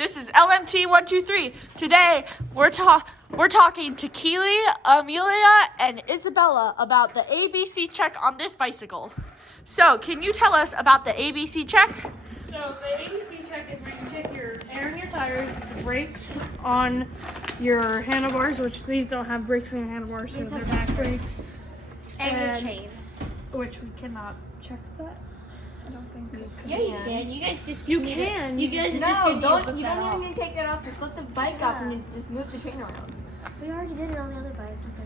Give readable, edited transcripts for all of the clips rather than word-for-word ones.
This is LMT 123. Today we're talking to Keely, Amelia, and Isabella about the ABC check on this bicycle. So, can you tell us about the ABC check? So the ABC check is where you check your air in your tires, the brakes on your handlebars, which these don't have brakes on your handlebars, so they're back brakes. And your chain. Which we cannot check that. I don't think we could. Yeah, you can. You guys just You can. You guys No, just don't. put You that don't even off. need to take that off. Just flip the bike up and you just move the chain around. We already did it on the other bike with the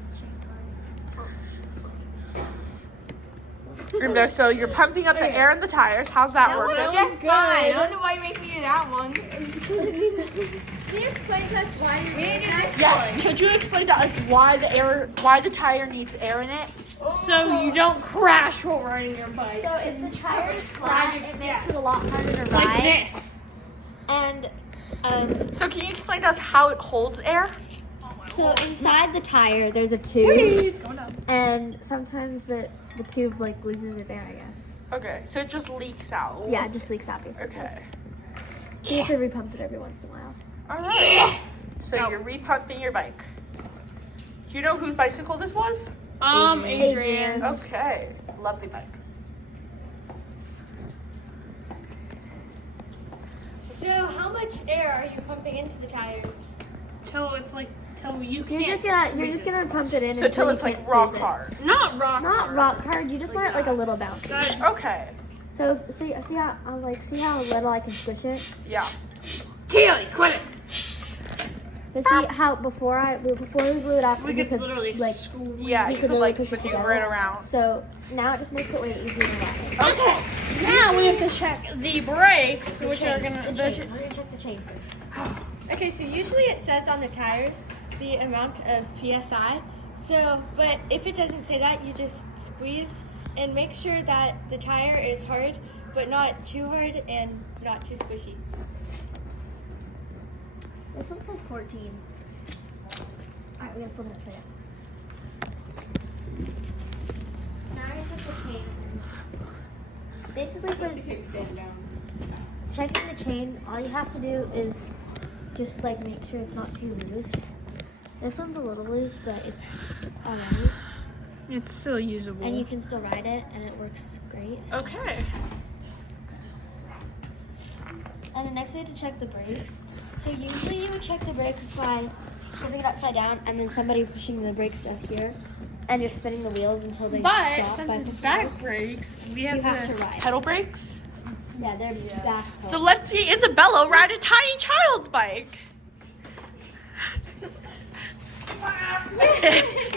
chain And so you're pumping up the air in the tires. How's that working? That Just was fine. I good. don't know why you make me do that one. Can you explain to us why you're doing that? Yes. Could you explain to us why the tire needs air in it? So you don't crash while riding your bike. So if the tire is flat, it makes it a lot harder to Like ride. this. And So can you explain to us how it holds air? so inside the tire, there's a tube, It's going down. and sometimes the tube like loses its air, I guess. Okay, so it just leaks out. Yeah, it just leaks out basically. Okay. You have to repump it every once in a while. All right. So you're repumping your bike. Do you know whose bicycle this was? Adrian's. Okay, it's a lovely bike. So how much air are you pumping into the tires? Till it's like, till you You're can't just gonna pump it in So until till you it's can't like rock squeeze it. hard. Not rock Not hard. rock hard. You just want it like a little bouncy. That- Okay. So see how see how little I can squish it. Yeah. Keely, quit it. But see how before we glue it up, We you could literally like squeeze. Yeah, You you could could literally like push it maneuver together. it around. So now it just makes it way easier to ride. Okay, now we have to check the brakes, which are gonna. We're gonna check the chain first. Okay, so usually it says on the tires the amount of PSI. So, but if it doesn't say that, you just squeeze and make sure that the tire is hard, but not too hard and not too squishy. This one says 14. All right, we're gonna flip it upside down. Now we're gonna check the chain. Basically, for checking the chain, all you have to do is just like make sure it's not too loose. This one's a little loose, but it's alright. It's still usable. And you can still ride it, and it works great. Okay. And then next we have to check the brakes. So usually you would check the brakes by flipping it upside down, and then somebody pushing the brakes up here, and just spinning the wheels until they But stop. since by it's pushing back the brakes, we you have have to. to ride. Pedal brakes. Yeah, they're back. So let's see Isabella ride a tiny child's bike.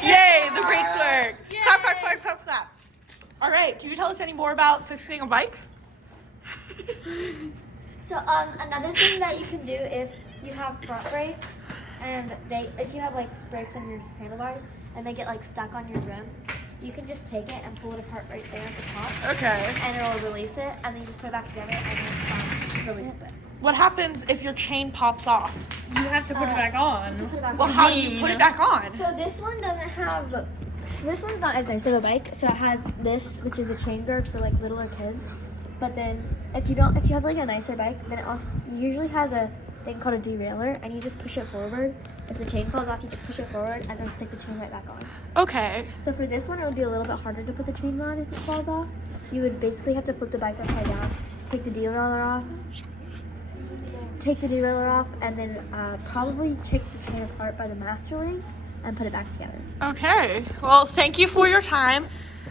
Yay, the brakes work. Clap, clap, clap, clap, clap. All right, can you tell us any more about fixing a bike? So another thing that you can do if you have front brakes and if you have like brakes on your handlebars and they get like stuck on your rim, you can just take it and pull it apart right there at the top, Okay. and it'll release it, and then you just put it back together and then releases it. What happens if your chain pops off? You have to put it back on. Put it back Well, on. how do you put it back on? So this one doesn't have. This one's not as nice of a bike. So it has this, which is a chain guard for like littler kids. But then if you have like a nicer bike, then it also usually has a thing called a derailleur, and you just push it forward. If the chain falls off, you just push it forward and then stick the chain right back on. Okay. So for this one, it would be a little bit harder to put the chain on if it falls off. You would basically have to flip the bike upside down, take the derailleur off, and then probably take the chain apart by the master link and put it back together. Okay. Well, thank you for your time.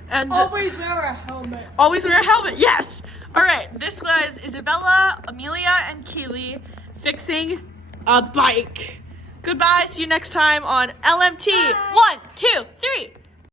And Always wear a helmet. always wear a helmet. Yes. All right. This was Isabella, Amelia, and Keely fixing a bike. Goodbye. See you next time on LMT. 1, 2, 3.